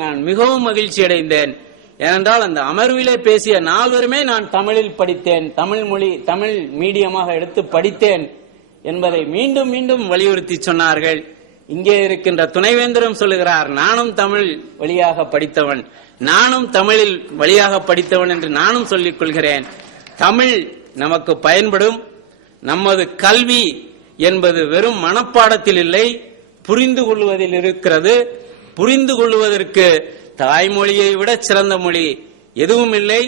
நான் மிகவும் மகிழ்ச்சி அடைந்தேன். ஏனென்றால் அந்த அமர்விலே பேசிய நால்வருமே நான் தமிழில் படித்தேன், தமிழ் மொழி தமிழ் மீடியமாக எடுத்து படித்தேன் என்பதை மீண்டும் மீண்டும் வலியுறுத்தி சொன்னார்கள். இங்கே இருக்கின்ற துணைவேந்தரும் சொல்லுகிறார், நானும் தமிழ் வழியாக படித்தவன், நானும் தமிழில் வழியாக படித்தவன் என்று நானும் சொல்லிக் கொள்கிறேன். தமிழ் நமக்கு பயன்படும். நமது கல்வி என்பது வெறும் மனப்பாடத்தில் இல்லை, புரிந்து கொள்வதில் இருக்கிறது. புரிந்து கொள்வதற்கு தாய்மொழியை விட சிறந்த மொழி எதுவும் இல்லை.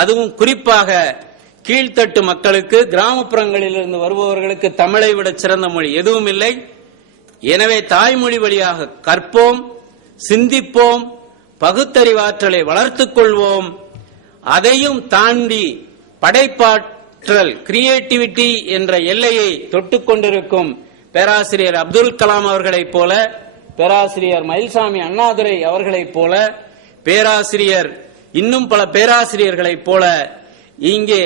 அதுவும் குறிப்பாக கீழ்த்தட்டு மக்களுக்கு, கிராமப்புறங்களிலிருந்து வருபவர்களுக்கு தமிழை விட சிறந்த மொழி எதுவும் இல்லை. எனவே தாய்மொழி வழியாக கற்போம், சிந்திப்போம், பகுத்தறிவாற்றலை வளர்த்துக் கொள்வோம். அதையும் தாண்டி படைப்பாற்றல், கிரியேட்டிவிட்டி என்ற எல்லையை தொட்டுக் கொண்டிருக்கும் பேராசிரியர் அப்துல் கலாம் அவர்களைப் போல, பேராசிரியர் மயில்சாமி அண்ணாதுரை அவர்களைப் போல, பேராசிரியர் இன்னும் பல பேராசிரியர்களைப் போல இங்கே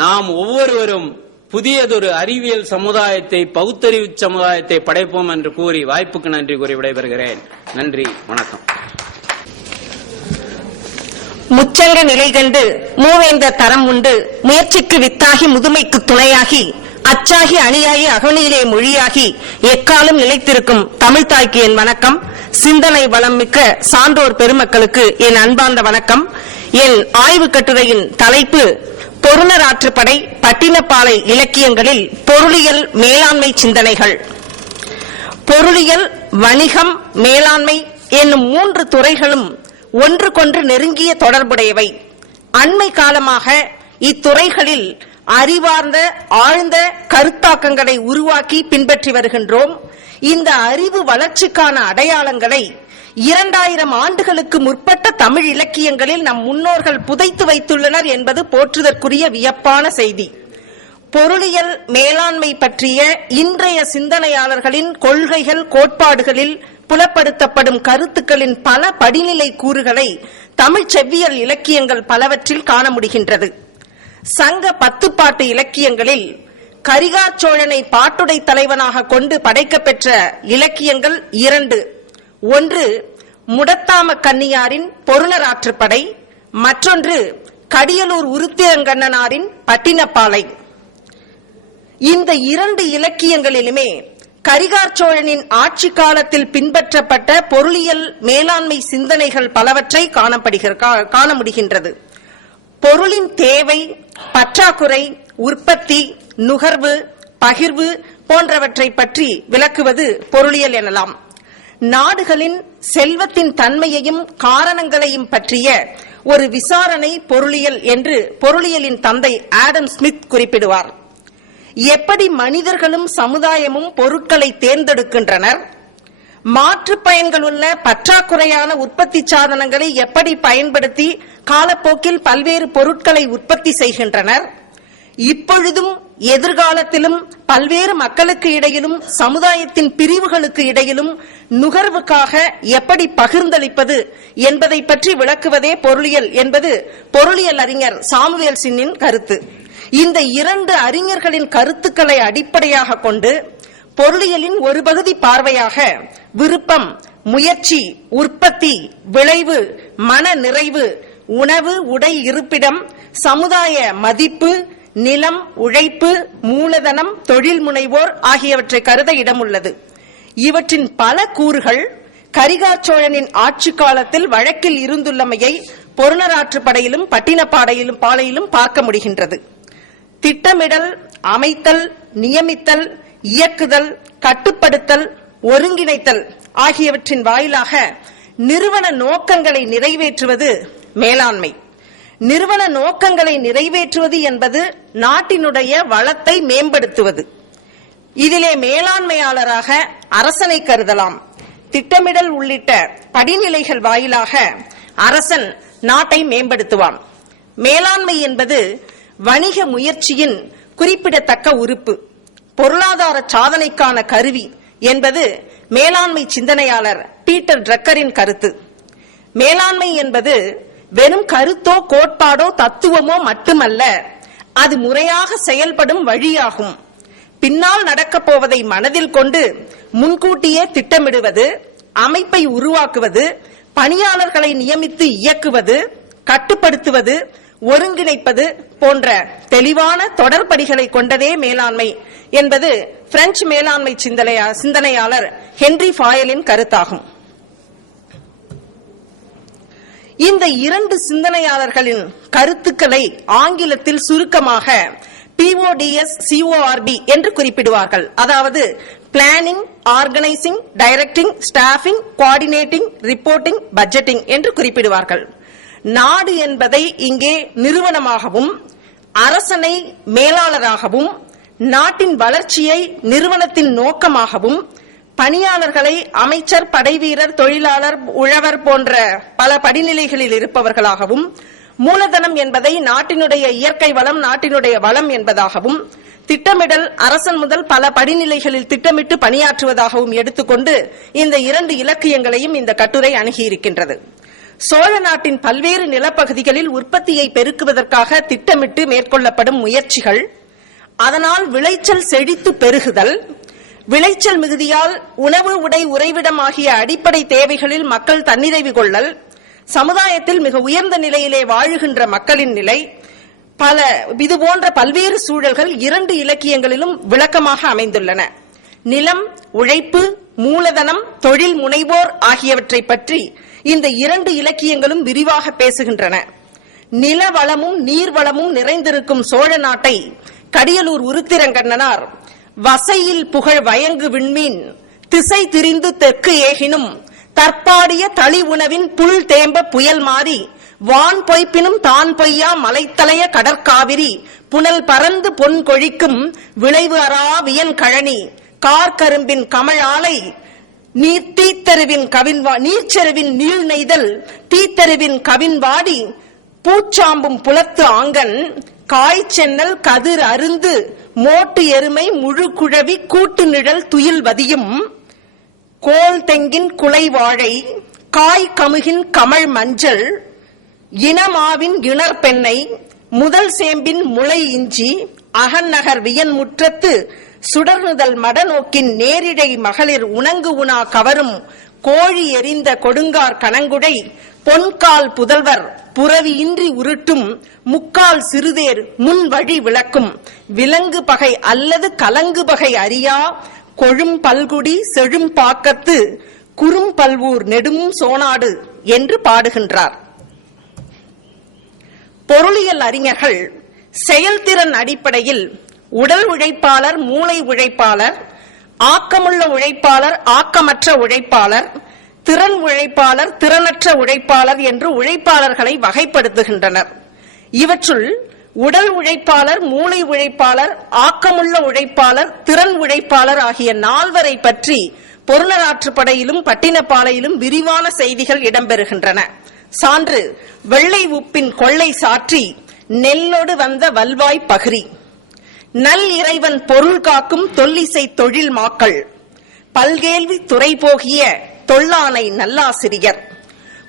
நாம் ஒவ்வொருவரும் புதியதொரு அறிவியல் சமுதாயத்தை, பகுத்தறிவு சமுதாயத்தை படைப்போம் என்று கூறி வாய்ப்புக்கு நன்றி கூறி விடைபெறுகிறேன். நன்றி, வணக்கம். முச்சங்க நிலை கண்டு மூவேந்த தரம் உண்டு, முயற்சிக்கு வித்தாகி முதுமைக்கு துணையாகி, அச்சாகி அணியாகி அகனியிலே மொழியாகி, எக்காலம் நிலைத்திருக்கும் தமிழ்தாய்க்கு என் வணக்கம். சிந்தனை வளம் மிக்க சான்றோர் பெருமக்களுக்கு என் அன்பார்ந்த வணக்கம். என் ஆய்வு கட்டுரையின் தலைப்பு பொருணராற்றுப்படை பட்டினப்பாலை இலக்கியங்களில் பொருளியல் மேலாண்மை சிந்தனைகள். பொருளியல், வணிகம், மேலாண்மை என்னும் 3 துறைகளும் ஒன்றுக்கொன்று நெருங்கிய தொடர்புடையவை. அண்மை காலமாக இத்துறைகளில் அறிவார்ந்த ஆழ்ந்த கருத்தாக்கங்களை உருவாக்கி பின்பற்றி வருகின்றோம். இந்த அறிவு வளர்ச்சிக்கான அடையாளங்களை 2000 ஆண்டுகளுக்கு முற்பட்ட தமிழ் இலக்கியங்களில் நம் முன்னோர்கள் புதைத்து வைத்துள்ளனர் என்பது போற்றுதற்குரிய வியப்பான செய்தி. பொருளியல் மேலாண்மை பற்றிய இன்றைய சிந்தனையாளர்களின் கொள்கைகள், கோட்பாடுகளில் புலப்படுத்தப்படும் கருத்துக்களின் பல படிநிலை கூறுகளை தமிழ் செவ்வியல் இலக்கியங்கள் பலவற்றில் காண முடிகின்றது. சங்க 10 பாட்டு இலக்கியங்களில் கரிகார் சோழனை பாட்டுடை தலைவனாக கொண்டு படைக்கப்பெற்ற இலக்கியங்கள் 2. ஒன்று முடத்தாம கன்னியாரின் பொருணராற்றுப்படை, மற்றொன்று கடியலூர் உருத்திரங்கண்ணனாரின் பட்டினப்பாலை. இந்த 2 இலக்கியங்களிலுமே கரிகார் சோழனின் ஆட்சி காலத்தில் பின்பற்றப்பட்ட பொருளியல் மேலாண்மை சிந்தனைகள் பலவற்றை காண முடிகின்றது. பொருளின் தேவை, பற்றாக்குறை, உற்பத்தி, நுகர்வு, பகிர்வு போன்றவற்றை பற்றி விளக்குவது பொருளியல் எனலாம். நாடுகளின் செல்வத்தின் தன்மையையும் காரணங்களையும் பற்றிய ஒரு விசாரணை பொருளியல் என்று பொருளியலின் தந்தை ஆடம் ஸ்மித் குறிப்பிடுவார். எப்படி மனிதர்களும் சமுதாயமும் பொருட்களை தேர்ந்தெடுக்கின்றனர், மாற்று பயன்களுள்ள பற்றாக்குறையான உற்பத்தி சாதனங்களை எப்படி பயன்படுத்தி காலப்போக்கில் பல்வேறு பொருட்களை உற்பத்தி செய்கின்றனர், இப்பொழுதும் எதிர்காலத்திலும் பல்வேறு மக்களுக்கு இடையிலும் சமுதாயத்தின் பிரிவுகளுக்கு இடையிலும் நுகர்வுக்காக எப்படி பகிர்ந்தளிப்பது என்பதை பற்றி விளக்குவதே பொருளியல் என்பது பொருளியல் அறிஞர் சாமுவேல் சின்னின் கருத்து. இந்த 2 அறிஞர்களின் கருத்துக்களை அடிப்படையாக கொண்டு பொருளியலின் ஒரு பகுதி பார்வையாக விருப்பம், முயற்சி, உற்பத்தி, விளைவு, மன நிறைவு, உணவு, உடை, இருப்பிடம், சமுதாய மதிப்பு, நிலம், உழைப்பு, மூலதனம், தொழில் முனைவோர் ஆகியவற்றை கருத இடமுள்ளது. இவற்றின் பல கூறுகள் கரிகார் சோழனின் ஆட்சி காலத்தில் வழக்கில் இருந்துள்ளமையை பொருணராற்றுப்படையிலும் பட்டினப்பாலையிலும் பார்க்க முடிகின்றது. திட்டமிடல், அமைத்தல், நியமித்தல், இயக்குதல், கட்டுப்படுத்தல், ஒருங்கிணைத்தல் ஆகியவற்றின் வாயிலாக நிறுவன நோக்கங்களை நிறைவேற்றுவது மேலாண்மை. நிறுவன நோக்கங்களை நிறைவேற்றுவது என்பது நாட்டினுடைய வளத்தை மேம்படுத்துவது. இதிலே மேலாண்மையாளராக அரசனை கருதலாம். திட்டமிடல் உள்ளிட்ட படிநிலைகள் வாயிலாக அரசன் நாட்டை மேம்படுத்துவான். மேலாண்மை என்பது வணிக முயற்சியின் குறிப்பிடத்தக்க உறுப்பு, பொருளாதார சாதனைக்கான கருவி என்பது மேலாண்மை சிந்தனையாளர் பீட்டர் ட்ரக்கரின் கருத்து. மேலாண்மை என்பது வெறும் கருத்தோ கோட்பாடோ தத்துவமோ மட்டுமல்ல, அது முறையாக செயல்படும் வழியாகும். பின்னால் நடக்கப் போவதை மனதில் கொண்டு முன்கூட்டியே திட்டமிடுவது, அமைப்பை உருவாக்குவது, பணியாளர்களை நியமித்து இயக்குவது, கட்டுப்படுத்துவது, ஒருங்கிணைப்பது போன்ற தெளிவான தொடர்படிகளை கொண்டதே மேலாண்மை என்பது பிரெஞ்சு மேலாண்மை சிந்தனையாளர் ஹென்றி ஃபாயலின் கருத்தாகும். இந்த இரண்டு சிந்தனையாளர்களின் கருத்துக்களை ஆங்கிலத்தில் சுருக்கமாக PODS CORB என்று குறிப்பிடுவார்கள். அதாவது planning, organising, directing, staffing, coordinating, reporting, budgeting என்று குறிப்பிடுவார்கள். நாடு என்பதை இங்கே நிறுவனமாகவும், அரசனை மேலாளராகவும், நாட்டின் வளர்ச்சியை நிறுவனத்தின் நோக்கமாகவும், பணியாளர்களை அமைச்சர், படைவீரர், தொழிலாளர், உழவர் போன்ற பல படிநிலைகளில் இருப்பவர்களாகவும், மூலதனம் என்பதை நாட்டினுடைய இயற்கை வளம், நாட்டினுடைய வளம் என்பதாகவும், திட்டமிடல் அரசன் முதல் பல படிநிலைகளில் திட்டமிட்டு பணியாற்றுவதாகவும் எடுத்துக்கொண்டு இந்த இரண்டு இலக்கியங்களையும் இந்த கட்டுரை அணுகியிருக்கின்றது. சோழ நாட்டின் பல்வேறு நிலப்பகுதிகளில் உற்பத்தியை பெருக்குவதற்காக திட்டமிட்டு மேற்கொள்ளப்படும் முயற்சிகள், அதனால் விளைச்சல் செழித்து பெருகுதல், விளைச்சல் மிகுதியால் உணவு, உடை, உறைவிடம் ஆகிய அடிப்படை தேவைகளில் மக்கள் தன்னிறைவு கொள்ளல், சமுதாயத்தில் மிக உயர்ந்த நிலையிலே வாழுகின்ற மக்களின் நிலை, இதுபோன்ற பல்வேறு சூழல்கள் இரண்டு இலக்கியங்களிலும் விளக்கமாக அமைந்துள்ளன. நிலம், உழைப்பு, மூலதனம், தொழில் முனைவோர் ஆகியவற்றை பற்றி இந்த இரண்டு இலக்கியங்களும் விரிவாக பேசுகின்றன. நில வளமும் நீர்வளமும் நிறைந்திருக்கும் சோழ நாட்டை கடியலூர் உருத்திரங்கண்ணனார் வசையில் புகழ் வயங்கு விண்மீன் திசை திரிந்து தெற்கு ஏகினும் தற்பாடிய தளி உணவின் புல் தேம்ப புயல் மாறி வான் பொய்ப்பினும் தான் பொய்யா மலைத்தலைய கடற்காவிரி புனல் பறந்து பொன் கொழிக்கும் விளைவு அரா வியன் கழனி கார்கரும்பின் கமழ் ஆலை நீர்ச்செருவின் நீள் நெய்தல் தீத்தருவின் கவின்வாடி பூச்சாம்பும் புலத்து ஆங்கன் காய்ச்சென்னல் கதிர் அருந்து மோட்டு எருமை முழு குழவி கூட்டு நிழல் துயில் வதியும் கோல் தெங்கின் குலை வாழை காய் கமுகின் கமழ் மஞ்சள் இனமாவின் இணர் பெண்ணை முதல் சேம்பின் முளை இஞ்சி அகநகர் வியன் முற்றத்து சுடர்நுதல் மடநோக்கின் நேரிடை மகளிர் உணங்கு உணா கவரும் கோழி எறிந்த கொடுங்கார் கணங்குடை பொன்கால் புதல்வர் புறவியின்றி உருட்டும் முக்கால் சிறுதேர் முன் வழி விளக்கும் விலங்கு பகை அல்லது கலங்கு பகை அறியா கொழும் பல்குடி செழும் பாக்கத்து குறும் பல்வூர் நெடும் சோனாடு என்று பாடுகின்றார். பொருளியல் அறிஞர்கள் செயல்திறன் அடிப்படையில் உடல் உழைப்பாளர், மூளை உழைப்பாளர், ஆக்கமுள்ள உழைப்பாளர், ஆக்கமற்ற உழைப்பாளர், திறன் உழைப்பாளர், திறனற்ற உழைப்பாளர் என்று உழைப்பாளர்களை வகைப்படுத்துகின்றனர். இவற்றுள் உடல் உழைப்பாளர், மூளை உழைப்பாளர், ஆக்கமுள்ள உழைப்பாளர், திறன் உழைப்பாளர் ஆகிய நால்வரை பற்றி பொருணராற்றுப்படையிலும் பட்டினப்பாலையிலும் விரிவான செய்திகள் இடம்பெறுகின்றன. சான்று வெள்ளை உப்பின் கொள்ளை சாற்றி நெல்லோடு வந்த வல்வாய் பகிரி நல் இறைவன் பொருள் காக்கும் தொல்லிசை தொழில் மாக்கள் பல்கேள்வி துறை போகிய தொல்லானை நல்லாசிரியர்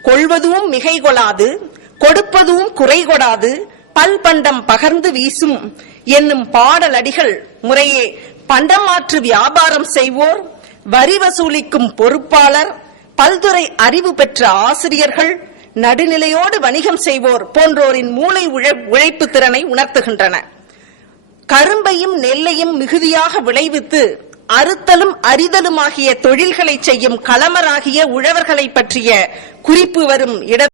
கொள்வதும் மிகை கொளாது கொடுப்பதும் குறை கொடாது பல்பண்டம் பகர்ந்து வீசும் என்னும் பாடலடிகள் முறையே பண்டமாற்று வியாபாரம் செய்வோர், வரி வசூலிக்கும் பொறுப்பாளர், பல்துறை அறிவு பெற்ற ஆசிரியர்கள், நடுநிலையோடு வணிகம் செய்வோர் போன்றோரின் மூளை உழைப்பு திறனை உணர்த்துகின்றன. கரும்பையும் நெல்லையும் மிகுதியாக விளைவித்து அறுத்தலும் அரிதலுமாகிய தொழில்களை செய்யும் களமராகிய உழவர்களை பற்றிய குறிப்பு வரும்